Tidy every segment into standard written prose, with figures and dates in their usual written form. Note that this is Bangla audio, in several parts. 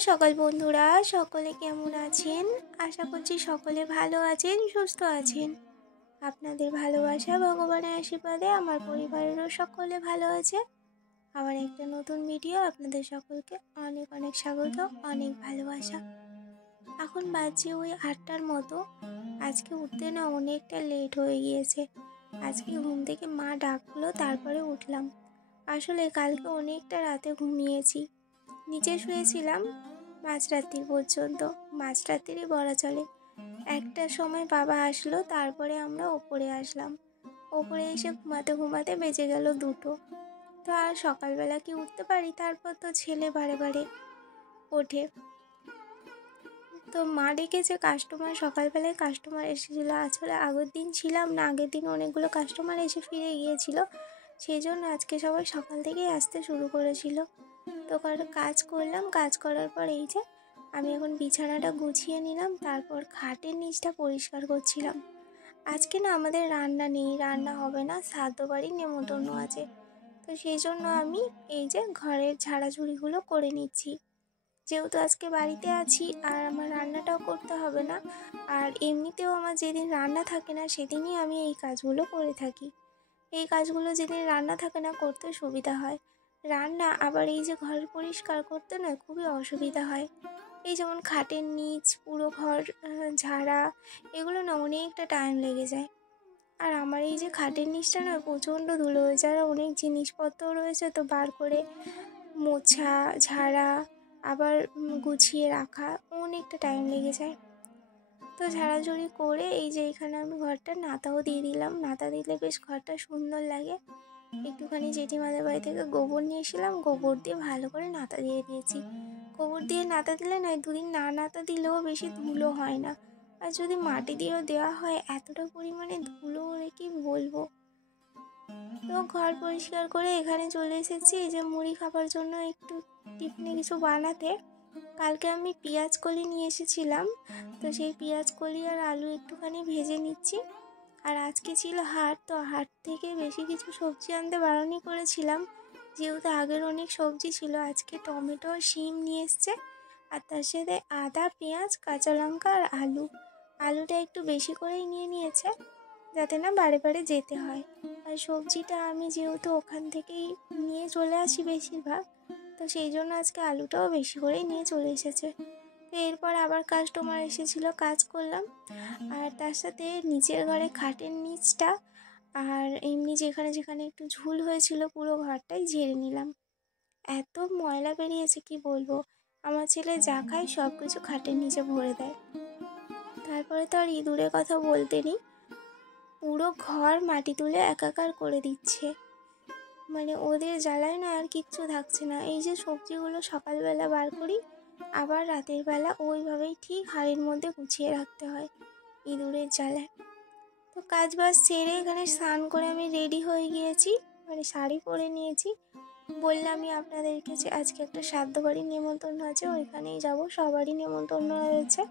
সকাল বন্ধুরা, সকলে কেমন আছেন? আশা করছি সকলে ভালো আছেন, সুস্থ আছেন। আপনাদের ভালোবাসা, ভগবানের আশীর্বাদে আমার পরিবারেরও সকলে ভালো আছে। আবার একটা নতুন ভিডিও আপনাদের সকলকে অনেক অনেক স্বাগত, অনেক ভালোবাসা। এখন বাজছে ওই 8টার মতো। আজকে উঠতে না অনেকটা লেট হয়ে গিয়েছে। আজকে ঘুম থেকে মা ডাকলো, তারপরে উঠলাম। আসলে কালকে অনেকটা রাতে ঘুমিয়েছি। নিচে শুয়েছিলাম মাঝরাত্রি পর্যন্ত, মাঝরাত্রি বলা চলে। একটা সময় বাবা আসলো, তারপরে আমরা ওপরে আসলাম। ওপরে এসে ঘুমাতে ঘুমাতে বেজে গেল 2টো। তো আর সকালবেলা কি উঠতে পারি? তারপর তো ছেলে বারে বারে ওঠে। তো মা ডেকেছে সকালবেলায় কাস্টমার এসেছিল। আসলে আগের দিন ছিলাম না, আগের দিন অনেকগুলো কাস্টমার এসে ফিরে গিয়েছিল, সেই জন্য আজকে সবাই সকাল থেকেই আসতে শুরু করেছিল। তো কাজ করলাম, কাজ করার পর এই যে আমি এখন বিছানাটা গুছিয়ে নিলাম, তারপর খাটের নিচটা পরিষ্কার করছিলাম। আজকে না আমাদের রান্না নেই, রান্না হবে না, শ্রাদ্ধ বাড়ির নেমন্তন্ন আছে। তো সেই জন্য আমি এই যে ঘরের ঝাড়াঝুড়িগুলো করে নিচ্ছি। যেহেতু আজকে বাড়িতে আছি আর আমার রান্নাটাও করতে হবে না, আর এমনিতেও আমার যেদিন রান্না থাকে না সেদিনই আমি এই কাজগুলো করে থাকি। এই কাজগুলো যেদিন রান্না থাকে না করতে সুবিধা হয়। রান্না আবার এই যে ঘর পরিষ্কার করতে না খুবই অসুবিধা হয়। এই যেমন খাটের নিচ, পুরো ঘর ঝাড়া, এগুলো না অনেকটা টাইম লেগে যায়। আর আমার এই যে খাটের নিচটা না প্রচণ্ড ধুলো হয়ে যায়, আর অনেক জিনিসপত্র রয়েছে, তো বার করে মোছা, ঝাড়া, আবার গুছিয়ে রাখা অনেকটা টাইম লেগে যায়। তো ঝাড়াঝুড়ি করে এই যে এখানে আমি ঘরটা নাতাও দিয়ে দিলাম। নাতা দিলে বেশ ঘরটা সুন্দর লাগে। একটুখানি জেঠিমাদের বাড়ি থেকে গোবর নিয়ে এসেছিলাম, গোবর দিয়ে ভালো করে নাতা দিয়ে দিয়েছি। গোবর দিয়ে নাতা দিলে না, দুদিন না নাতা দিলেও বেশি ধুলো হয় না। আর যদি মাটি দিয়েও দেওয়া হয়, এতটা পরিমাণে ধুলো হলে কি বলবো। তো ঘর পরিষ্কার করে এখানে চলে এসেছি এই যে মুড়ি খাবার জন্য একটু টিফিনে কিছু বানাতে। কালকে আমি পেঁয়াজ কলি নিয়ে এসেছিলাম, তো সেই পেঁয়াজ কলি আর আলু একটুখানি ভেজে নিচ্ছি। আর আজকে ছিল হাট, তো হাট থেকে বেশি কিছু সবজি আনতে বারণই করেছিলাম, যেহেতু আগের অনেক সবজি ছিল। আজকে টমেটো, শিম নিয়ে এসছে, আর তার সাথে আদা, পেঁয়াজ, কাঁচা লঙ্কা আর আলুটা একটু বেশি করেই নিয়ে নিয়েছে, যাতে না বারে বারে যেতে হয়। আর সবজিটা আমি যেহেতু ওখান থেকেই নিয়ে চলে আসি বেশিরভাগ, তো সেই জন্য আজকে আলুটাও বেশি করেই নিয়ে চলে এসেছে। তো এরপর আবার কাস্টমার এসেছিলো, কাজ করলাম। আর তার সাথে নিচের ঘরে খাটের নিচটা আর এমনি যেখানে যেখানে একটু ঝুল হয়েছিল পুরো ঘরটাই ঝেড়ে নিলাম। এত ময়লা বেরিয়েছে কি বলবো। আমার ছেলে যা খায় সব কিছু খাটের নিচে ভরে দেয়। তারপরে তো আর ইঁদুরের কথা বলতে নেই, পুরো ঘর মাটি তুলে একাকার করে দিচ্ছে। মানে ওদের জ্বালায় না আর কিচ্ছু থাকছে না। এই যে সবজিগুলো সকালবেলা বার করি, আবার রাতের বেলা ওইভাবেই ঠিক হাঁড়ির মধ্যে গুছিয়ে রাখতে হয় ইঁদুরের জ্বালায়। তো কাজ বাজ সেরে এখানে স্নান করে আমি রেডি হয়ে গিয়েছি, মানে শাড়ি পরে নিয়েছি। বললামই আপনাদেরকে যে আজকে একটা শ্রাদ্ধ বাড়ির নেমন্তন্ন আছে, ওইখানেই যাব, সবারই নেমন্তন্ন রয়েছে।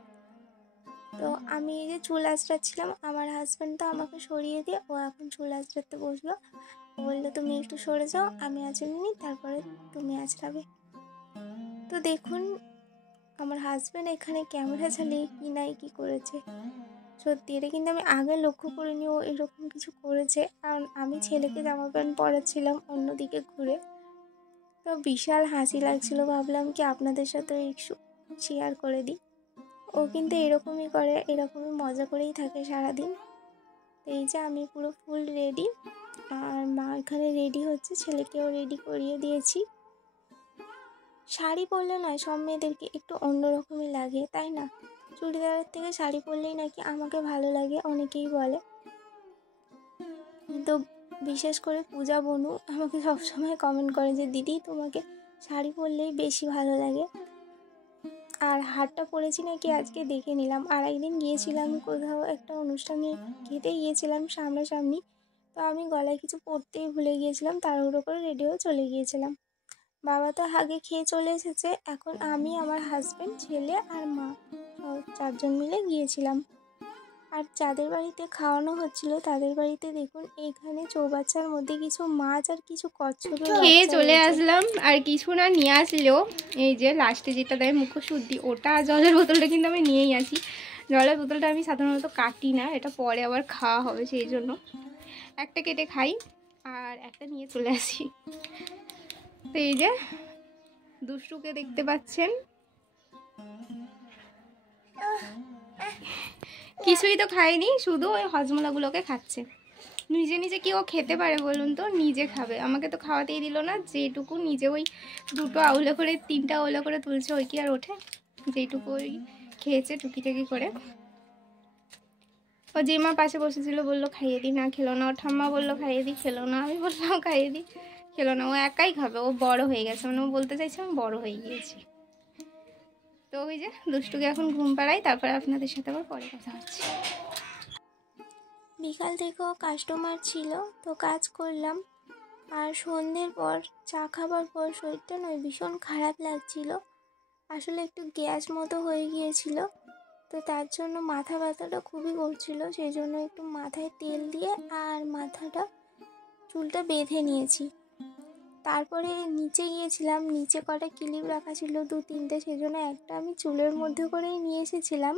তো আমি এই যে চুল আঁচড়াচ্ছিলাম, আমার হাজব্যান্ড তো আমাকে সরিয়ে দিয়ে ও এখন চুল আঁচড়াতে বসলো। ও বললো তুমি একটু সরে যাও, আমি আঁচড়ে নিই, তারপরে তুমি আঁচড়াবে। তো দেখুন আমার হাজব্যান্ড এখানে ক্যামেরা চালিয়ে কি নাই কি করেছে। সত্যি এটা কিন্তু আমি আগে লক্ষ্য করিনি ও এরকম কিছু করেছে, কারণ আমি ছেলেকে জামা প্যান্ট পরাচ্ছিলাম অন্যদিকে ঘুরে। তো বিশাল হাসি লাগছিল, ভাবলাম কি আপনাদের সাথে একটু শেয়ার করে দিই। ও কিন্তু এরকমই করে, এরকমই মজা করেই থাকে সারাদিন। তো এই যে আমি পুরো ফুল রেডি, আর মা এখানে রেডি হচ্ছে, ছেলেকেও রেডি করিয়ে দিয়েছি। শাড়ি পরলে নয়, সব মেয়েদেরকে একটু অন্যরকমই লাগে, তাই না? চুড়িদারের থেকে শাড়ি পরলেই নাকি আমাকে ভালো লাগে, অনেকেই বলে। তো বিশেষ করে পূজা বনু আমাকে সবসময় কমেন্ট করে যে দিদি তোমাকে শাড়ি পরলেই বেশি ভালো লাগে। আর হারটা পরেছি নাকি আজকে দেখে নিলাম। আর একদিন গিয়েছিলাম কোথাও একটা অনুষ্ঠানে, খেতে গিয়েছিলাম সামনাসামনি, তো আমি গলায় কিছু পরতেই ভুলে গিয়েছিলাম, তাড়াহুড়ো করে রেডি হয়ে চলে গিয়েছিলাম। বাবা তো আগে খেয়ে চলে এসেছে, এখন আমি, আমার হাজব্যান্ড, ছেলে আর মা 4জন মিলে গিয়েছিলাম। আর যাদের বাড়িতে খাওয়ানো হচ্ছিল তাদের বাড়িতে দেখুন এখানে চৌবাচ্চার মধ্যে কিছু মাছ আর কিছু কচ্ছপের খেয়ে চলে আসলাম। আর কিছু না নিয়ে আসলেও এই যে লাস্টে যেটা দেয় মুখশুদ্ধি, ওটা আর জলের বোতলটা কিন্তু আমি নিয়েই আসি। জলের বোতলটা আমি সাধারণত কাটি না, এটা পরে আবার খাওয়া হবে, সেই জন্য একটা কেটে খাই আর একটা নিয়ে চলে আসি। তো এই যে দুষ্টুকে দেখতে পাচ্ছেন, কিছুই তো খায়নি, শুধু ওই হজমলাগুলোকে খাচ্ছে। নিজে নিজে কি ও খেতে পারে বলুন তো? নিজে খাবে, আমাকে তো খাওয়াতেই দিল না। যেটুকু নিজে ওই দুটো আউলা করে 3টা আউলা করে তুলছে, ওই কি আর ওঠে? যেটুকু ওই খেয়েছে টুকিটাকি করে। ও যে মা পাশে বসেছিল বললো খাইয়ে দিই, না খেলো না। ও ঠাম্মা বললো খাইয়ে দিই, খেলো না। আমি বললাম খাইয়ে দিই, খেলো না। ও একাই খাবে, ও বড় হয়ে গেছে, মানে ও বলতে চাইছে আমি বড় হয়ে গিয়েছি। তো ওই যে দুষ্টুকে এখন ঘুম পাড়াই, তারপরে আপনাদের সাথে আবার পরে কথা হচ্ছে। বিকাল থেকেও কাস্টমার ছিল, তো কাজ করলাম। আর সন্ধ্যের পর চা খাবার পর শরীরটা নয় ভীষণ খারাপ লাগছিল, আসলে একটু গ্যাস মতো হয়ে গিয়েছিল। তো তার জন্য মাথা ব্যথাটা খুবই করছিল, সেই জন্য একটু মাথায় তেল দিয়ে আর মাথাটা চুলটা বেঁধে নিয়েছি। তারপরে নিচে গিয়েছিলাম, নিচে কটা ক্লিপ রাখা ছিল 2-3টে, সেই জন্য একটা আমি চুলের মধ্যে করেই নিয়ে এসেছিলাম,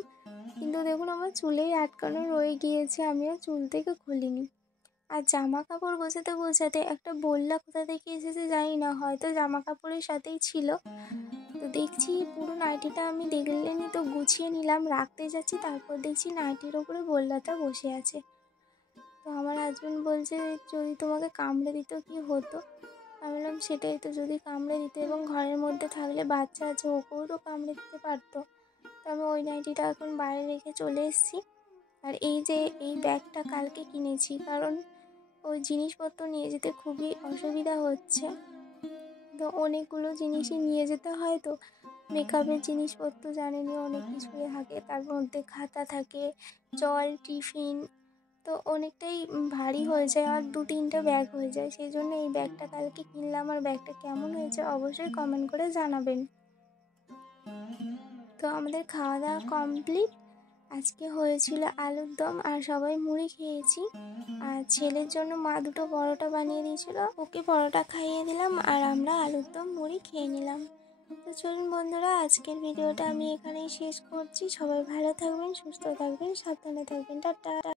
কিন্তু দেখুন আমার চুলেই আটকানো রয়ে গিয়েছে, আমিও চুল থেকে খুলিনি। আর জামা কাপড় গোছাতে গোছাতে একটা বল্লা কোথা থেকে এসেছে জানি না, হয়তো জামা কাপড়ের সাথেই ছিল। তো দেখছি পুরো নাইটিটা আমি দেখলেনি তো গুছিয়ে নিলাম, রাখতে যাচ্ছি, তারপর দেখছি নাইটির ওপরে বল্লাটা বসে আছে। তো আমার হাজব্যান্ড বলছে যদি তোমাকে কামড়ে দিত কি হতো? আমি বললাম সেটাই তো, যদি কামড়ে দিত এবং ঘরের মধ্যে থাকলে বাচ্চা আছে, ওকেও তো কামড়ে দিতে পারতো। তো আমি ওই নাইটিটা এখন বাইরে রেখে চলে এসেছি। আর এই যে এই ব্যাগটা কালকে কিনেছি, কারণ ওই জিনিসপত্র নিয়ে যেতে খুবই অসুবিধা হচ্ছে। তো অনেকগুলো জিনিসই নিয়ে যেতে হয়, তো মেকআপের জিনিসপত্র জানেনই অনেক কিছুই থাকে, তার মধ্যে খাতা থাকে, জল, টিফিন, তো অনেকটাই ভারী হয়ে যায় আর 2-3টে ব্যাগ হয়ে যায়। সেই জন্য এই ব্যাগটা কালকে কিনলাম। আর ব্যাগটা কেমন হয়েছে অবশ্যই কমেন্ট করে জানাবেন। তো আমাদের খাওয়া দাওয়া কমপ্লিট। আজকে হয়েছিল আলুর দম আর সবাই মুড়ি খেয়েছি। আর ছেলের জন্য মা 2টো পরোটা বানিয়ে দিয়েছিল, ওকে পরোটা খাইয়ে দিলাম আর আমরা আলুর দম মুড়ি খেয়ে নিলাম। তো চলুন বন্ধুরা, আজকের ভিডিওটা আমি এখানেই শেষ করছি। সবাই ভালো থাকবেন, সুস্থ থাকবেন, সাবধানে থাকবেন। টাটা।